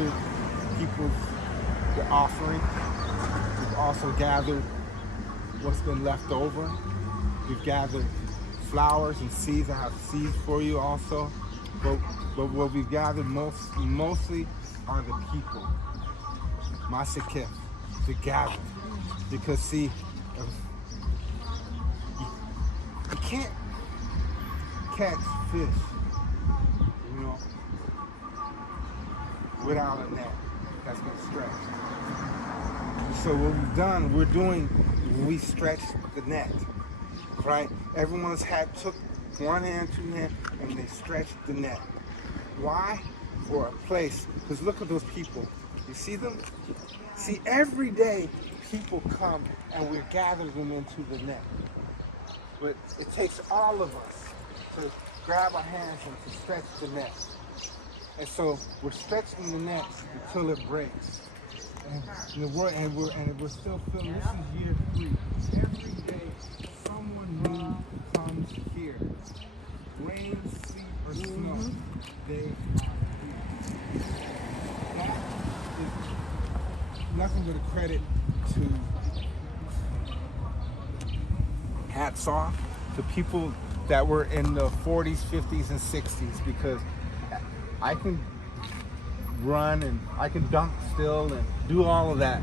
gathered people's the offering. We've also gathered what's been left over. We've gathered flowers and seeds. I have seeds for you also. But what we've gathered mostly are the people. Masekef, to gather. Because see, you can't catch fish, you know, without a net that's been stretched. So what we've done, we stretched the net, right? Everyone's took one hand, two hands, and they stretched the net. Why? For a place. Because look at those people. You see them? See, every day people come and we gather them into the net. But it takes all of us to grab our hands and to stretch the net. And so we're stretching the net until it breaks. And we're still feeling, this is year 3. Every day someone new comes here. Rain, sleet, or snow, they are here. That is nothing but a credit to hats off to people that were in the 40s, 50s, and 60s, because I can run and I can dunk still and do all of that,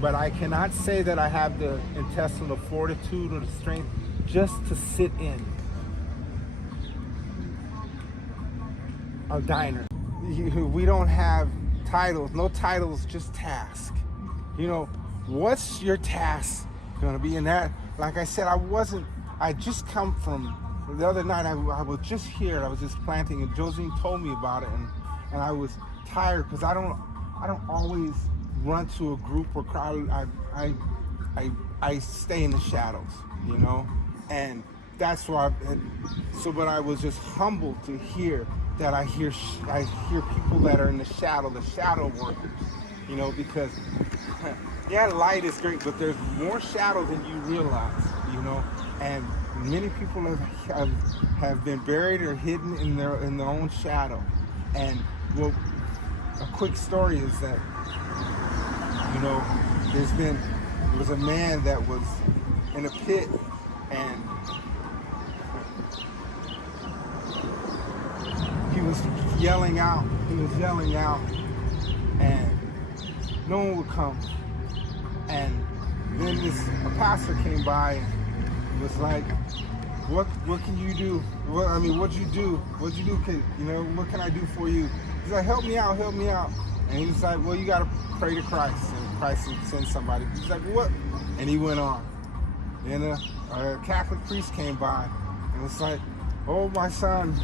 but I cannot say that I have the intestinal fortitude or the strength just to sit in a diner. We don't have titles, no titles, just task. You know, what's your task gonna be in that? Like I said, I just come from, the other night I was just here, I was just planting, and Josine told me about it, and I was tired because I don't always run to a group or crowd. I stay in the shadows, you know, and that's why. But I was just humbled to hear that I hear people that are in the shadow workers, you know, because yeah, light is great, but there's more shadow than you realize, you know, and many people have been buried or hidden in their own shadow. And well, a quick story is that, you know, there was a man that was in a pit, and he was yelling out, and no one would come. And then a pastor came by and was like, what can you do? What'd you do? What can I do for you? He's like, help me out. And he was like, well, you gotta pray to Christ, and Christ will send somebody. He's like, what? And he went on. Then a Catholic priest came by and was like, oh, my son,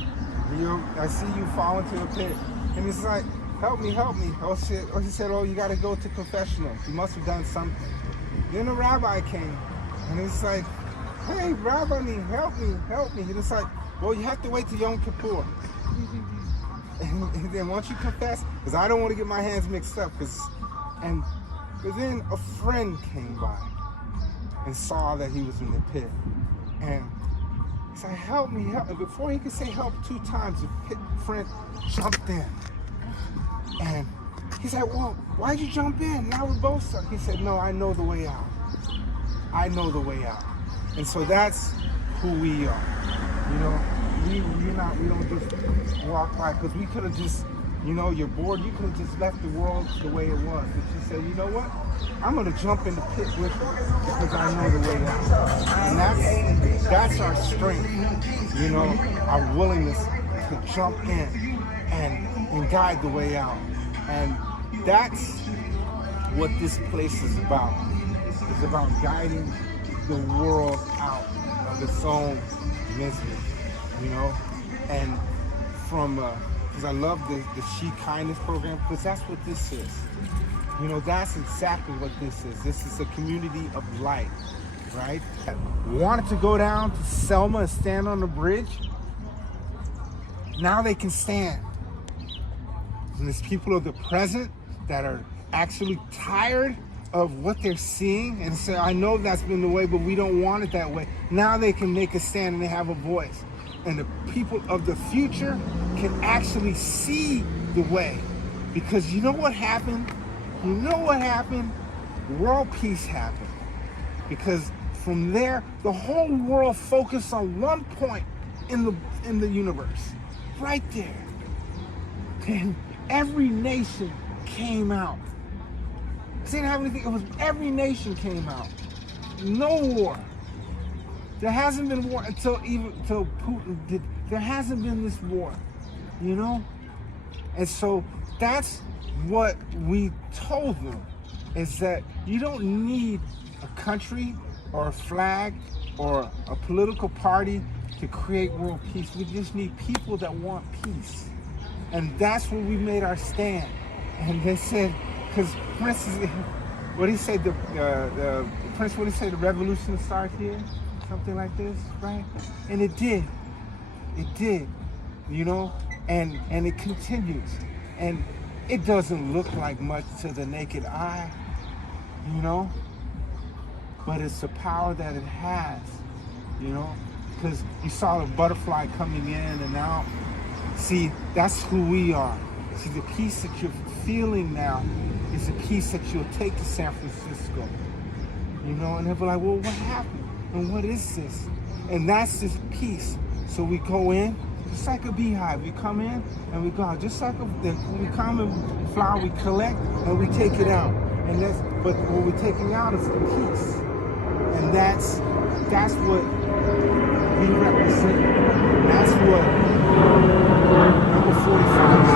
I see you fall into the pit. And he's like, help me. Oh shit. Oh, he said, oh, you gotta go to confessional. You must have done something. Then a rabbi came and he's like, hey, Rabbi, help me. He was like, well, you have to wait till Yom Kippur. And then once you confess, because I don't want to get my hands mixed up, but then a friend came by and saw that he was in the pit. And he said, help me. And before he could say help 2 times, the pit friend jumped in. And he said, well, why'd you jump in? Now we're both stuck. He said, no, I know the way out. And so that's who we are. You know, we don't just walk by, because we could have just, you know, you're bored, you could have just left the world the way it was. But you said, you know what? I'm gonna jump in the pit with you because I know the way out. And that's our strength, you know, our willingness to jump in and guide the way out. And that's what this place is about. It's about guiding the world out of its own misery, you know. And from because I love the She Kindness program, because that's what this is. You know, that's exactly what this is. This is a community of light, right? Wanted to go down to Selma and stand on the bridge. Now they can stand. And there's people of the present that are actually tired of what they're seeing and say, I know that's been the way, but we don't want it that way. Now they can make a stand and they have a voice. And the people of the future can actually see the way Because you know what happened? You know what happened? World peace happened. Because from there, the whole world focused on one point in the universe. Right there. And every nation came out. They didn't have anything. It was every nation came out. No war. There hasn't been war until Putin did. There hasn't been this war, you know? And so that's what we told them, is that you don't need a country or a flag or a political party to create world peace. We just need people that want peace. And that's where we made our stand. And they said, because Prince, what did he say, the Prince, what did he say, the revolution will start here? Something like this, right? And it did. It did, you know? And it continues. And it doesn't look like much to the naked eye, you know? But it's the power that it has, you know? Because you saw the butterfly coming in and out. See, that's who we are. See, the peace that you're feeling now is the peace that you'll take to San Francisco, you know? And they'll be like, well, what happened? And what is this? And that's this peace. So we go in, just like a beehive. We come in and we go out. Just like when we come and flower, we collect and we take it out. And but what we're taking out is the peace. And that's what we represent. That's what number 45 is.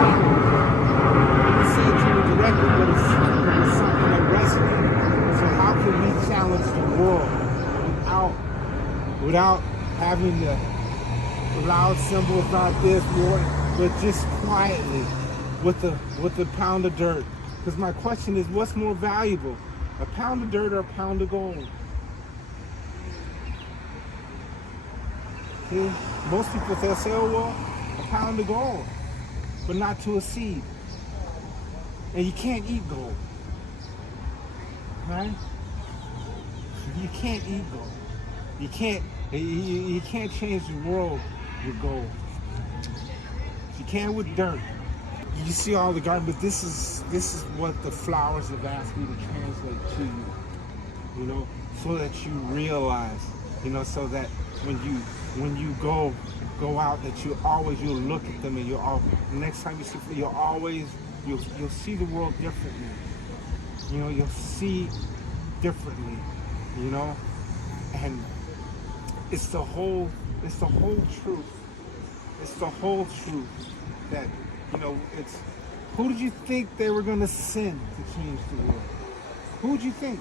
I didn't say it to you directly, but it's something that resonates. So how can we challenge the world without having the loud symbols, not this, but just quietly with the pound of dirt? Because my question is, what's more valuable, a pound of dirt or a pound of gold? See, most people they'll say, oh well, a pound of gold, but not to a seed. And you can't eat gold, right? You can't eat gold. You can't change the world with gold. You can with dirt. You see all the garden, but this is what the flowers have asked me to translate to you. You know, so that you realize, you know, so that when you go out, that you'll look at them, and the next time you see, you'll see the world differently. You know, you'll see differently. You know, and it's the whole truth. It's the whole truth that, you know, it's, who did you think they were going to send to change the world? Who would you think?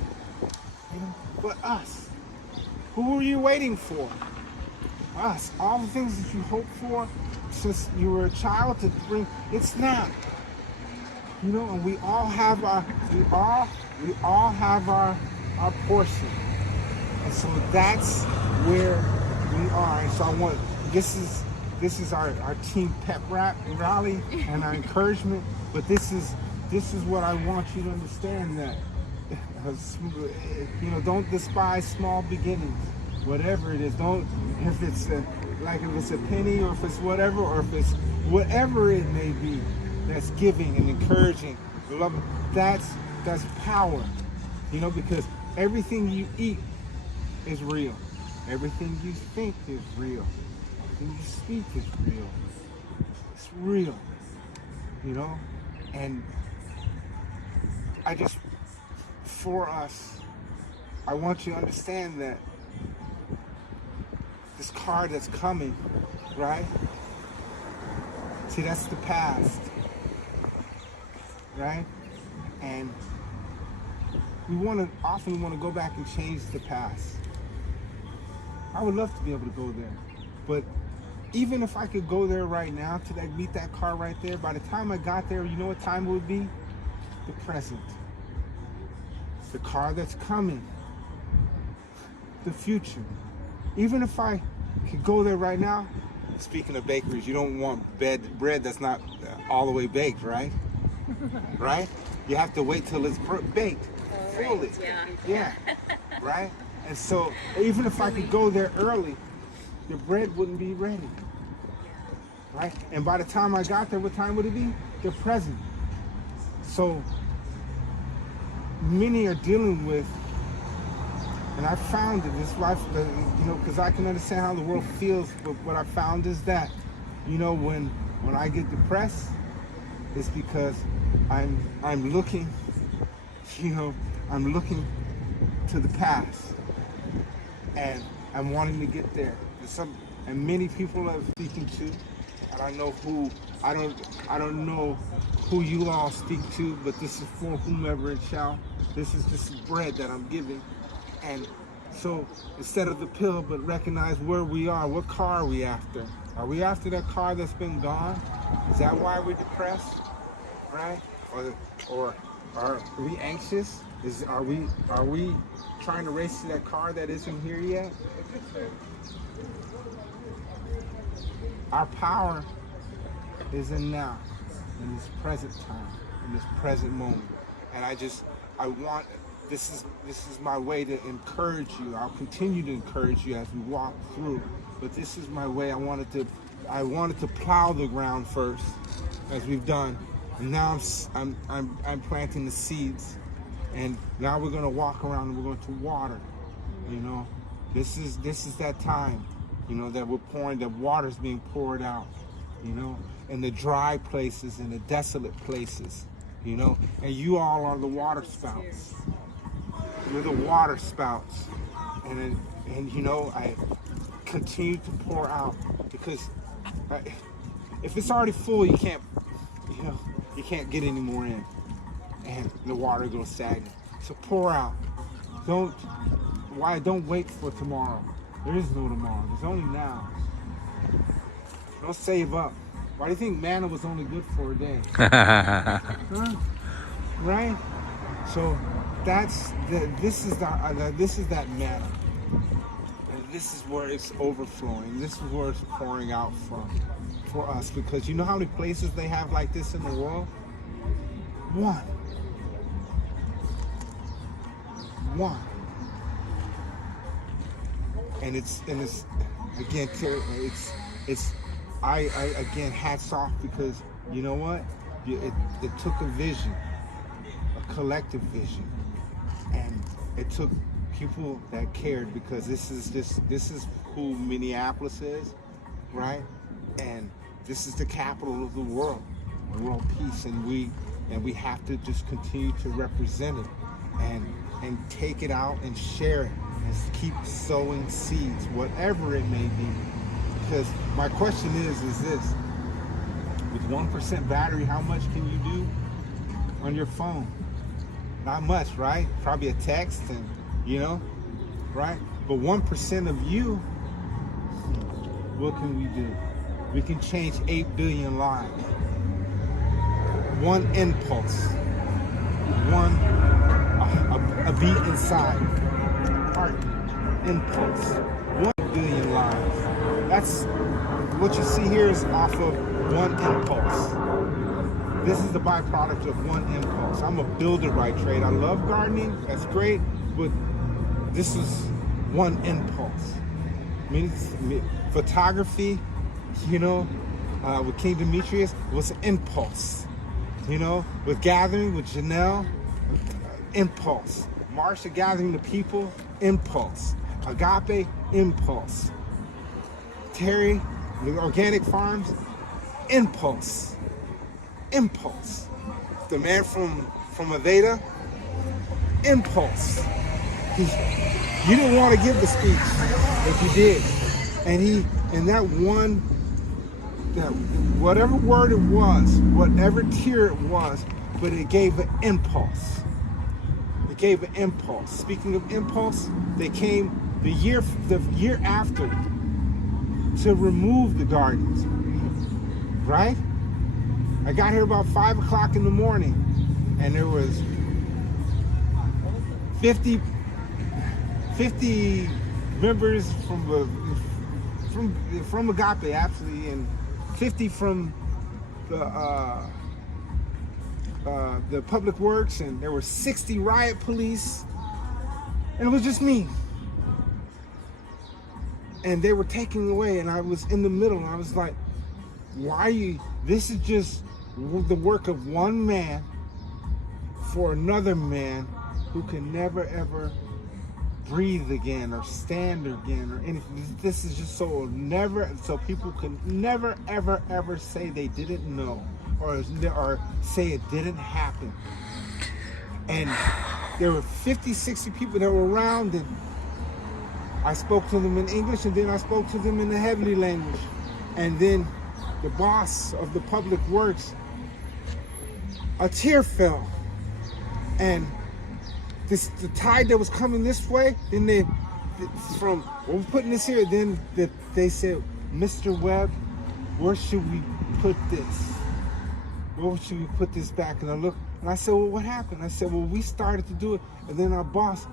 You know, but us. Who were you waiting for? Us. All the things that you hoped for since you were a child to bring, it's not. You know, and we all have our portion. And so that's where we are. And so this is our team pep rally and our encouragement. But this is what I want you to understand, that, you know, don't despise small beginnings. Whatever it is, don't, if it's a penny, or if it's whatever, or if it's whatever it may be, that's giving and encouraging, love, that's power. You know, because everything you eat is real. Everything you think is real. Everything you speak is real. It's real. You know? And for us, I want you to understand that this car that's coming, right? See, that's the past. Right? And we often want to go back and change the past. I would love to be able to go there. But even if I could go there right now to meet that car right there, by the time I got there, you know what time it would be? The present. The car that's coming. The future. Even if I could go there right now, speaking of bakeries, you don't want bread that's not all the way baked, right? Right? You have to wait till it's baked fully. Yeah. Right? And so even if I could go there early, the bread wouldn't be ready. Right? And by the time I got there, what time would it be? The present. So many are dealing with, and I found it, this life, because I can understand how the world feels, but what I found is that, when I get depressed, it's because I'm looking, I'm looking to the past, and I'm wanting to get there. And many people I'm speaking to, and I don't know who you all speak to, but this is for whomever it shall. This is bread that I'm giving. And so instead of the pill, but recognize where we are. What car are we after? Are we after that car that's been gone? Is that why we're depressed? Right? Or are we anxious? Are we trying to race to that car that isn't here yet? Our power is in now, in this present time, in this present moment. And this is my way to encourage you. I'll continue to encourage you as we walk through. But this is my way. I wanted to plow the ground first, as we've done. And now I'm planting the seeds. And now we're gonna walk around and we're going to water. This is that time, that we're pouring, that water's being poured out, in the dry places, in the desolate places, and you all are the water spouts. You're the water spouts. And I continue to pour out, because if it's already full, you can't get any more in, and the water goes stagnant. So pour out. Don't wait for tomorrow. There is no tomorrow. There's only now. Don't save up. Why do you think manna was only good for a day? Huh? Right? So this is that manna. And this is where it's overflowing. This is where it's pouring out from for us. Because you know how many places they have like this in the world? One. And it's again, I again, hats off, because you know what? It took a vision, a collective vision, and it took people that cared, because this is who Minneapolis is, right? And this is the capital of the world peace, and we have to just continue to represent it and take it out and share it and keep sowing seeds, whatever it may be. Because my question is this: with 1% battery, how much can you do on your phone? Not much, right? Probably a text, and right? But 1% of you, what can we do? We can change 8 billion lives. One impulse, a beat inside, heart impulse, 1 billion lives. That's what you see here is off of one impulse. This is the byproduct of one impulse. I'm a builder by trade. I love gardening, that's great, but this is one impulse. Photography, with King Demetrius, was an impulse. With gathering with Janelle, impulse. Marsha gathering the people, impulse. Agape, impulse. Terry, the organic farms, impulse. Impulse. The man from Aveda, impulse. You didn't want to give the speech, but you did. And that whatever word it was, whatever tier it was, but it gave an impulse. It gave an impulse. Speaking of impulse, they came the year after to remove the gardens, right? I got here about 5 o'clock in the morning, and there was 50 members from Agape, actually, and 50 from the public works, and there were 60 riot police, and it was just me. And they were taking away, and I was in the middle, and I was like, why are you, this is just the work of one man for another man who can never ever breathe again or stand again or anything. This is just so people can never ever say they didn't know or say it didn't happen. And there were 50, 60 people that were around, and I spoke to them in English, and then I spoke to them in the heavenly language. And then the boss of the public works, a tear fell. And the tide that was coming this way, then we're putting this here, then they said, Mr. Webb, where should we put this? Where should we put this back? And I looked, and I said, well, what happened? I said, well, we started to do it, and then our boss,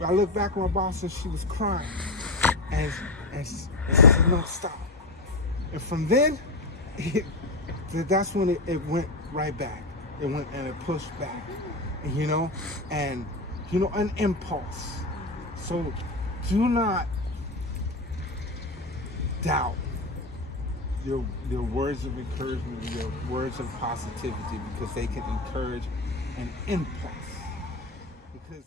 I looked back at my boss, and she was crying. And she said, no, stop. And from then, that's when it went right back. It went and it pushed back, and an impulse. So do not doubt your words of encouragement, your words of positivity, because they can encourage an impulse. Because